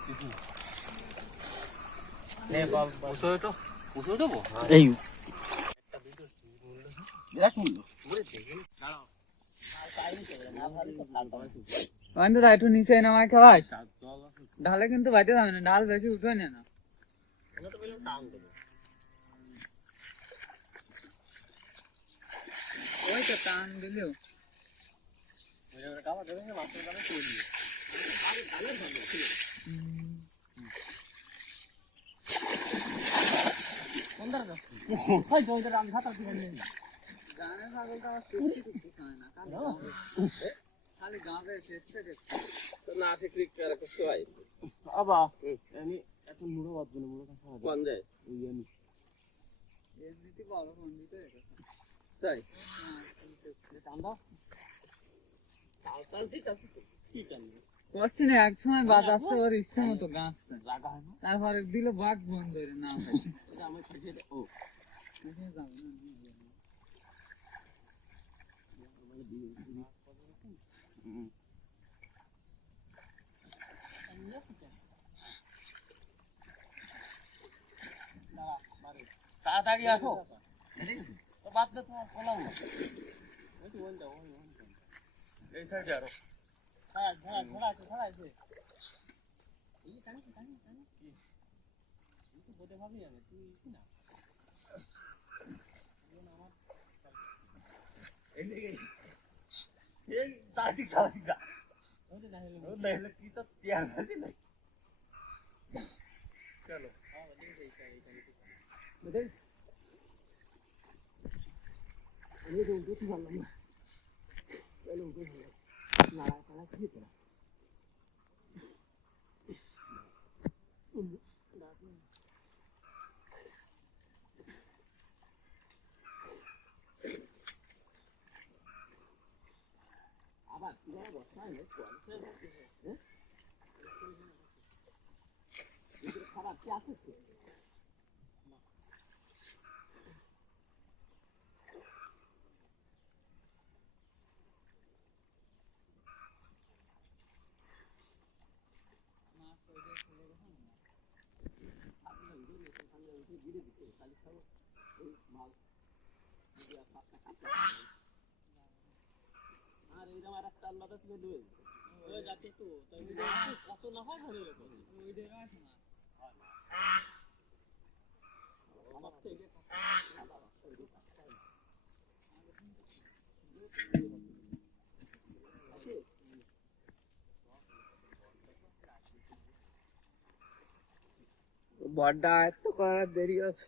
এসেছি নে বল পুষো তো পুষো দেবো এই একটা ভিডিও বিরাট মূল্য বলে দেখেন দাঁড়াও বন্ধু একটু নিচে নামায় খাওয়াস ঢালে কিন্তু বাইতে যাবে না, ঢাল বেশি উঠবে না। ওই তো টান দিলেও খালি গাঁবে চেষ্টা না আসে ক্রিক আর কষ্ট হয় আবা আমি এখন মুড়ো বাদ বলে মুড়ো খাওয়া কোন যায় ওই আমি এমনিতে বড় ফোন দিতে তাই টান্দা চাল ঠিক আছে তো কি জানি করছি না, এক সময় বাদ আসতে ওর ইচ্ছে মতো গাছছে, লাগা হয় না তারপরে দিল বাঘ বন্ধ করে না আমার সাথে ও তাড়াতাড়ি আসো তো বাদ দে তোমার কলাম না এই সাইডে আরো এই তাড়াতাড়ি চালাই যা দেখলে কি তো তিয়ার আছে না চলো আমি তো উঠতে পারলাম না চলো উঠে নাড়া নাড়া খেয়ে তো আবার কিভাবে বসা হয় খাবার কি আছে আর এইরকম আর একটা আলাদা তুলে দেবে ওই যাতে তো কত না হয় ভালো ওই দেবে আছে না আমার তো এটা বড়টা এত করার দেরি আছে।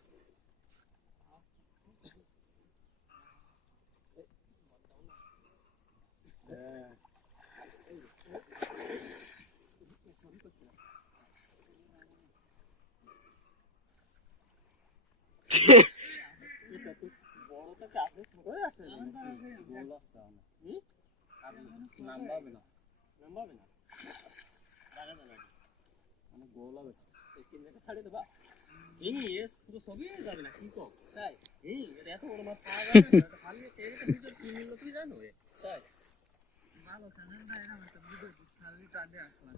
বড়টা চাষে ছোট আছে গোল আসছে নামবাবে না নামবাবে না দাঁড়া দাঁড়া মানে গোল হবে এই তিনটা ছাড়িয়ে দেবা এই এস পুরো সবই যাবে না কি কো তাই এই এত বড় মাছ পাওয়া যাবে না খালি তেল তো ভিতর কি নিল তুই জানো তাই ভালো জানেন না, এরকম একটা ভিডিও খালি টানে আসলাম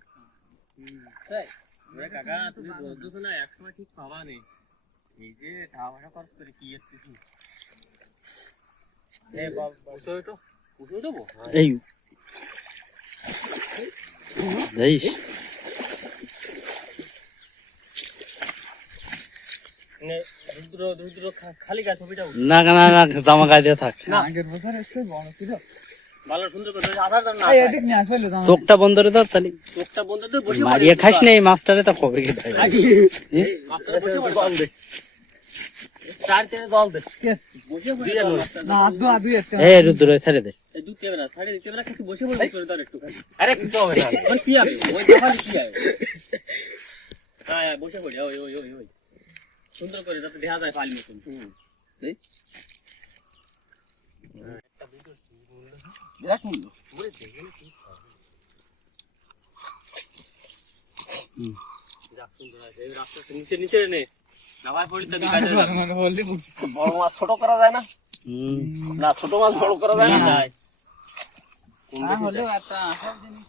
তাই ওরে কাকা তুমি বলতেছো না একসময় ঠিক পাবা নেই এই যে টাকা খরচ করে কি এসেছি এ বল পুষো তো পুষো দেবো এই দেখিস খালি গাছ ছবিটা না না না জামা গায়ে দিয়ে থাক আগের বছর এসছে বড় ছিল ভালো সুন্দর করে আধার দাম না এদিক নিয়ে আসলে চোখটা বন্ধ করে দাও তাহলে চোখটা বন্ধ করে বসে মারিয়ে খাস না এই মাছটারে তো খবর খেতে হয় মাস্টার বসে জল দে চার তেরে জল দে বসে পড়ে না আদু আদু এসছে এই রুদ্র ছেড়ে দে এই দুধ দেবে না ছাড়ে দিতে না কিছু বসে পড়ে করে দাও একটু আরে কিছু হবে না এখন কি হবে ওই দেখালি কি হবে হ্যাঁ বসে পড়ে ওই ওই ওই ওই সুন্দর করে যাতে দেখা যায় পালি মতন এই বিরাট মূল্য বলে দেখেন কি যা সুন্দর আছে এই রাস্তা নিচে নিচে নে নামায় পড়ি তো বিকাশ মানে বললি বড় মাছ ছোট করা যায় না না ছোট মাছ বড় করা যায় না হলেও একটা আসার জিনিস